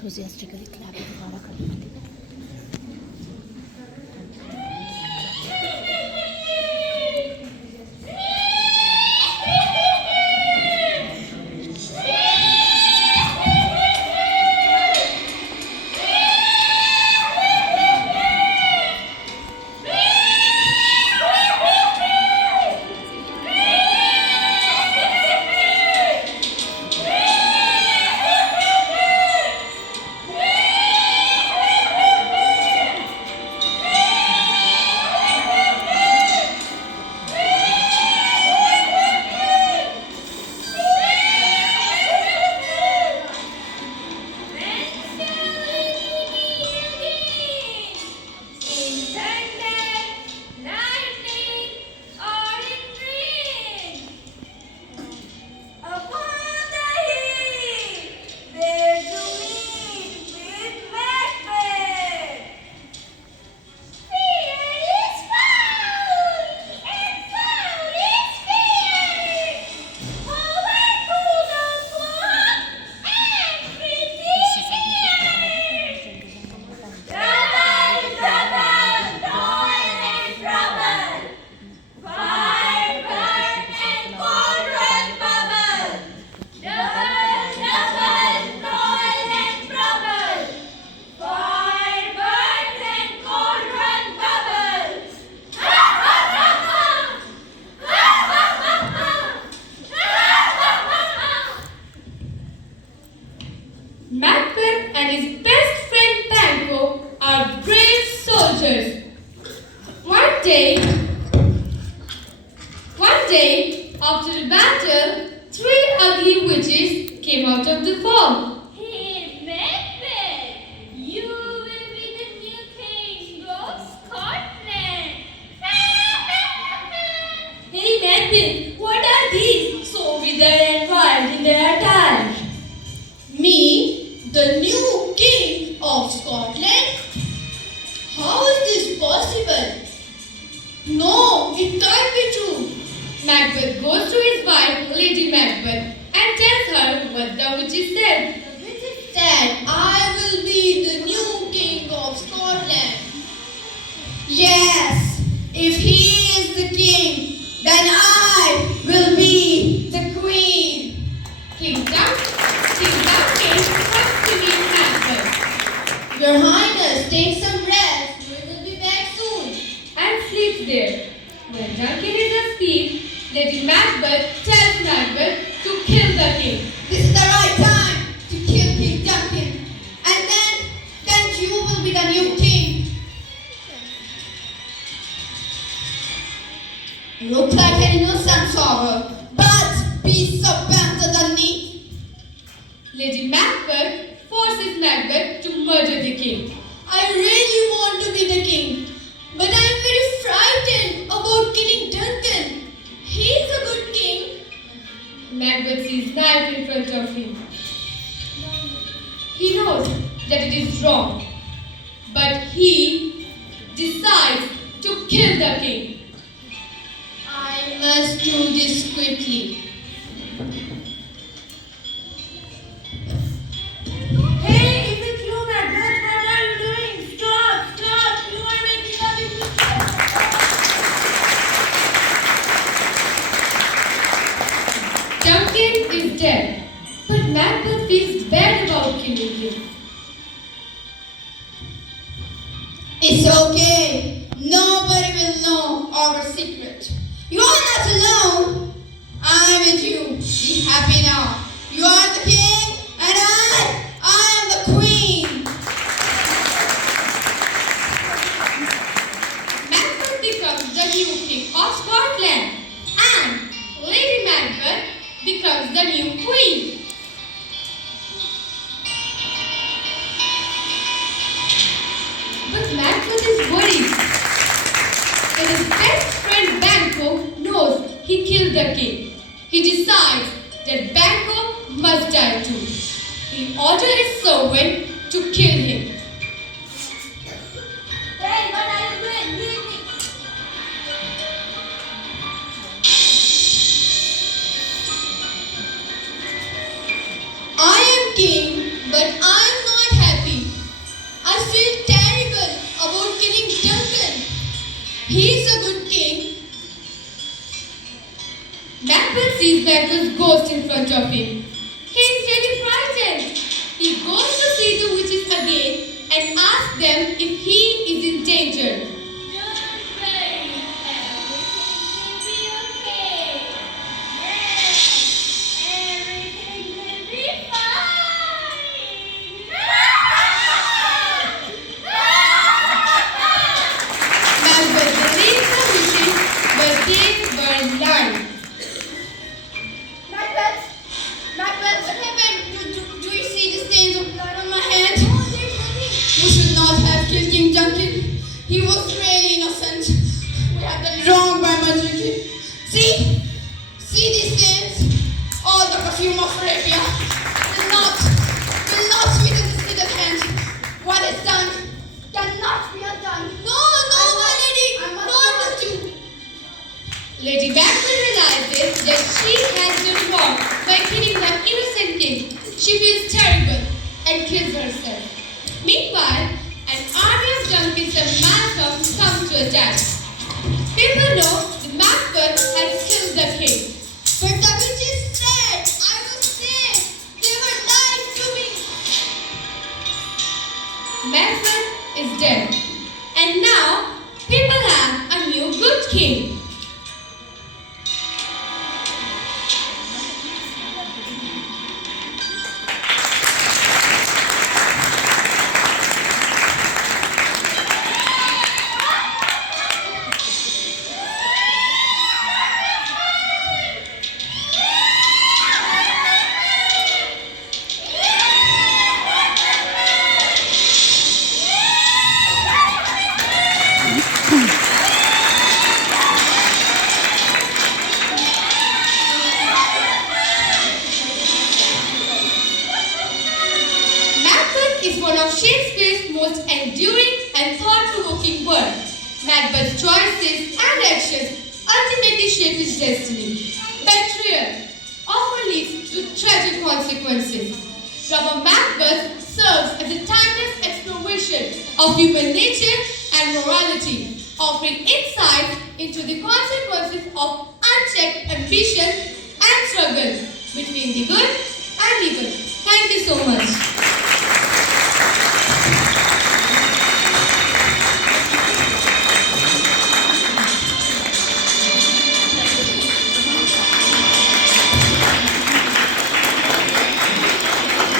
enthusiastically clapping दोबारा करना है. Macbeth and his best friend Banquo are brave soldiers. One day, after the battle, three ugly witches came out of the fog. Hey, Macbeth, you will be the new king of Scotland. Hey Macbeth, what are these? So withered and wild in their attire. Me, the new king of Scotland? How is this possible? No, it can't be true. Macbeth goes to his wife, Lady Macbeth, and tells her what the witches said. The witches said, I will be the new king of Scotland. Yes, if he is the king, then I will be the queen. King Duncan comes to meet Macbeth Your Highness, take some rest. We will be back soon. and sleeps there. When Duncan is asleep, Lady Macbeth tells Macbeth to kill the king. This is the right time to kill King Duncan. And then you will be the new king. Look like an innocent sorrow, but be so bent underneath. Lady Macbeth forces Macbeth to murder the king. I really want to be the king, but I am very frightened about killing Duncan. He is a good king. Macbeth sees knife in front of him. He knows that it is wrong, but he decides to kill the king. I must do this quickly. Hey, is it you, Macbeth? What are you doing? Stop! You are making a big mistake. Duncan is dead, but Macbeth feels bad about killing him. It's okay. Nobody will know our secret. You are not alone. I'm with you. Be happy now. You are the king, and I am the queen. Macbeth becomes the new king of Scotland, and Lady Macbeth becomes the new queen. But Macbeth is worried that his best friend Banquo knows he killed the king. He decides that Banquo must die too. He orders his servant to kill him. Hey, what are you doing? Leave me. I am king, but I am not Macbeth's ghost in front of him. He is really frightened. He goes to see the witches again and asks them if he is in danger. Don't worry, everything will be okay. Yes, everything will be fine. Macbeth believed the witches, but they were lying. Macbeth! Macbeth, what happened? Do you see the stains of blood on my hand? Oh, there's nothing. We should not have killed King Duncan. He was really innocent. We have done wrong by my drinking. See? See these stains? All the perfume of Arabia will not sweeten this little hand. What is done cannot be undone. No, my lady. I must not do. Lady Macbeth realizes that she has done wrong by killing the innocent king. She feels terrible and kills herself. Meanwhile, an army of Duncans and Malcolms come to attack. People know that Macbeth has killed the king. But the witches said I was safe. They were lying to me. Macbeth is dead. And now, people have a new good king. Macbeth is one of Shakespeare's most enduring and thought-provoking works. Macbeth's choices and actions ultimately shape his destiny. Betrayal often leads to tragic consequences. Robert Macbeth serves as a timeless exploration of human nature and morality, offering insight into the consequences of unchecked ambition and struggle between the good and evil. Thank you so much.